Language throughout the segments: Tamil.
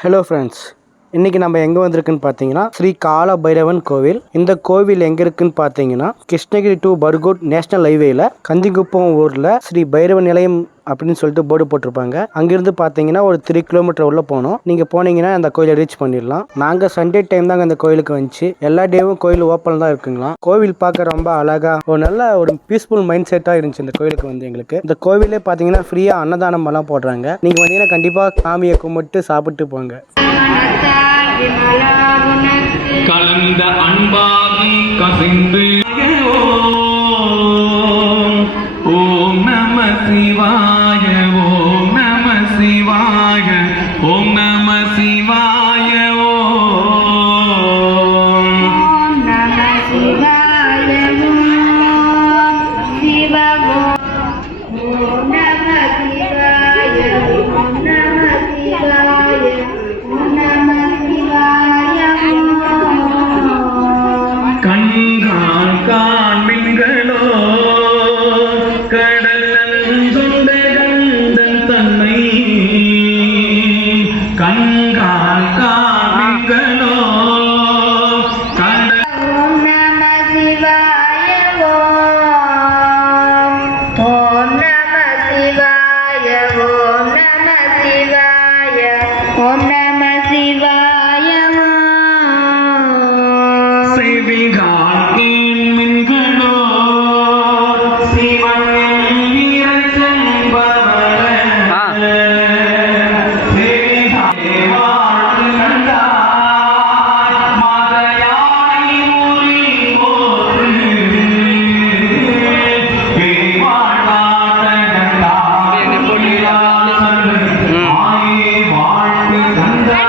ஹலோ ஃப்ரெண்ட்ஸ், இன்றைக்கி நம்ம எங்கே வந்திருக்குன்னு பார்த்தீங்கன்னா ஸ்ரீ கால பைரவன் கோவில். இந்த கோவில் எங்கே இருக்குன்னு பார்த்தீங்கன்னா கிருஷ்ணகிரி டு பர்கூட் நேஷனல் ஹைவேல கஞ்சிங்குப்பம் ஊரில் ஸ்ரீ பைரவ நிலையம் அப்படின்னு சொல்லிட்டு போர்டு போட்டிருப்பாங்க. அங்கிருந்து பார்த்தீங்கன்னா ஒரு 3 கிலோமீட்டர் உள்ள போகணும். நீங்கள் போனீங்கன்னா அந்த கோயிலை ரீச் பண்ணிடலாம். நாங்கள் சண்டே டைம் தாங்க அந்த கோயிலுக்கு வந்துச்சு. எல்லா டேவும் கோயில் ஓப்பன் தான் இருக்குங்களா. கோவில் பார்க்க ரொம்ப அழகா ஒரு பீஸ்ஃபுல் மைண்ட் செட்டாக இருந்துச்சு இந்த கோயிலுக்கு வந்து. எங்களுக்கு இந்த கோவிலே பார்த்தீங்கன்னா ஃப்ரீயாக அன்னதானம் எல்லாம் போடுறாங்க. நீங்கள் வந்தீங்கன்னா கண்டிப்பாக சாமியை கும்பிட்டு சாப்பிட்டு போங்க. கலந்த அன்பாகி கசிந்து ஓம் நம சிவாய, ஓம் நம சிவாய, ஓம் நம சிவாய, ஓம் நம சிவாய, ஓம் நம சிவாய, ஓம் நம சிவாய, ஓம் நம சிவாய. கண்காண் காண்மின்களோ கடல் நஞ்சுண்ட கந்தன் தன்மை, கண்காண் காண்மின்களோ ஓம் நம சிவாய, ஓம் நம சிவாய, ஓம் நம சிவாய, ஓம் நம சிவாய. செவிகாக்கேன் மின்களோ சிவன் வீரன் செம்பவள செவிகாக்கே வாழ்ந்து கண்டாய் மதையாய் ஊறி போற்று பெரிவாழ்வாட்ட கண்டாய் ஆயே வாழ்த்து கண்டாய்.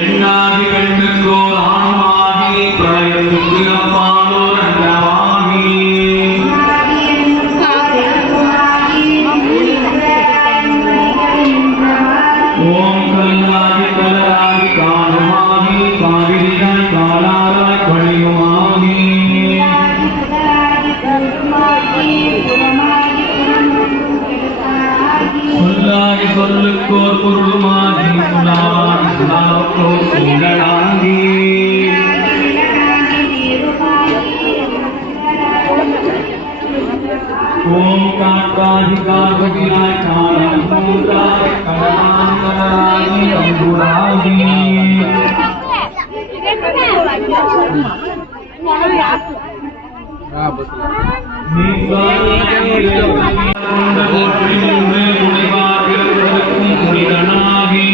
எண்ணாதி கண்ணுக்கோர் ஆன்மாகி பிரளயத்துக்கு அப்பாலோர் அண்டமாகி ஓம் கல்லாகி கலராகி காலமாகி காவிரியாய் காலாராய் கழியுமாகி சொல்லாகி சொல்லுக்கோர் பொருளுமாகி சுலாவாகி சுலாவுக்கோர் சூழலாகி ஓம் காக்காகி கார்வதியாய் காலம் பூராய் கடலாங்கராகி கம்புராகி புனிதனாகி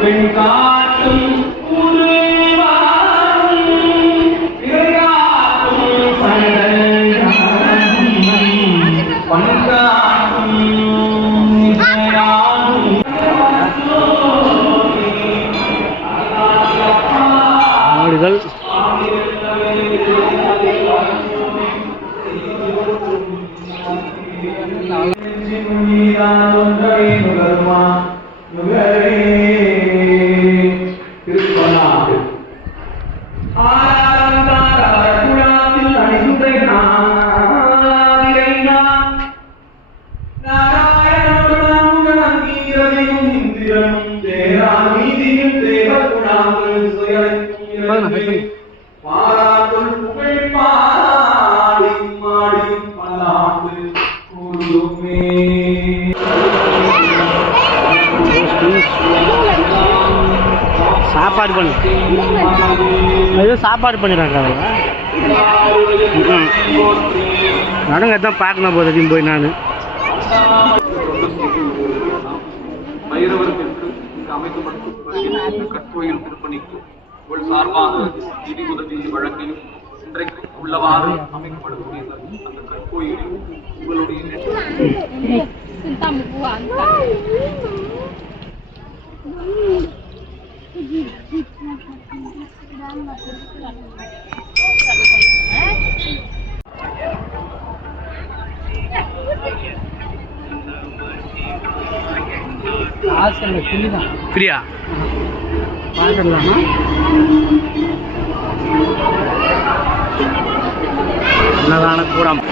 பெண் காட்டும் ஆடுகள் பாராட்டுள் புகழ் பாடி மாடி பல்லாண்டு கூடுமே. சாப்பாடு பண்ணு, சாப்பாடு பண்ணிடுறாங்க அவங்க. நடங்க தான் பார்க்கணும் போதையும் போய் நான் பைரவருக்கு என்று இங்கு அமைக்கப்பட்டு கற்கோயில் திருப்பணிக்கு உங்கள் சார்பாக நிதி உதவியை வழங்கியும் இன்றைக்கு உள்ளவாறு அமைக்கப்படக்கூடிய அந்த கற்கோயிலில் உங்களுடைய பிரியா பார்க்கலாமா அன்னதான கூடம்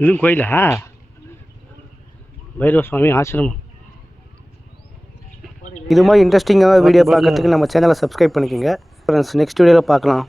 இதுவும் கோயிலா பைரவ சுவாமி ஆசிரமம். இது மாதிரி இன்ட்ரெஸ்டிங்காக வீடியோ பார்க்கறதுக்கு நம்ம சேனலை சப்ஸ்கிரைப் பண்ணிக்கோங்க ஃப்ரெண்ட்ஸ். நெக்ஸ்ட் வீடியோவில் பார்க்கலாம்.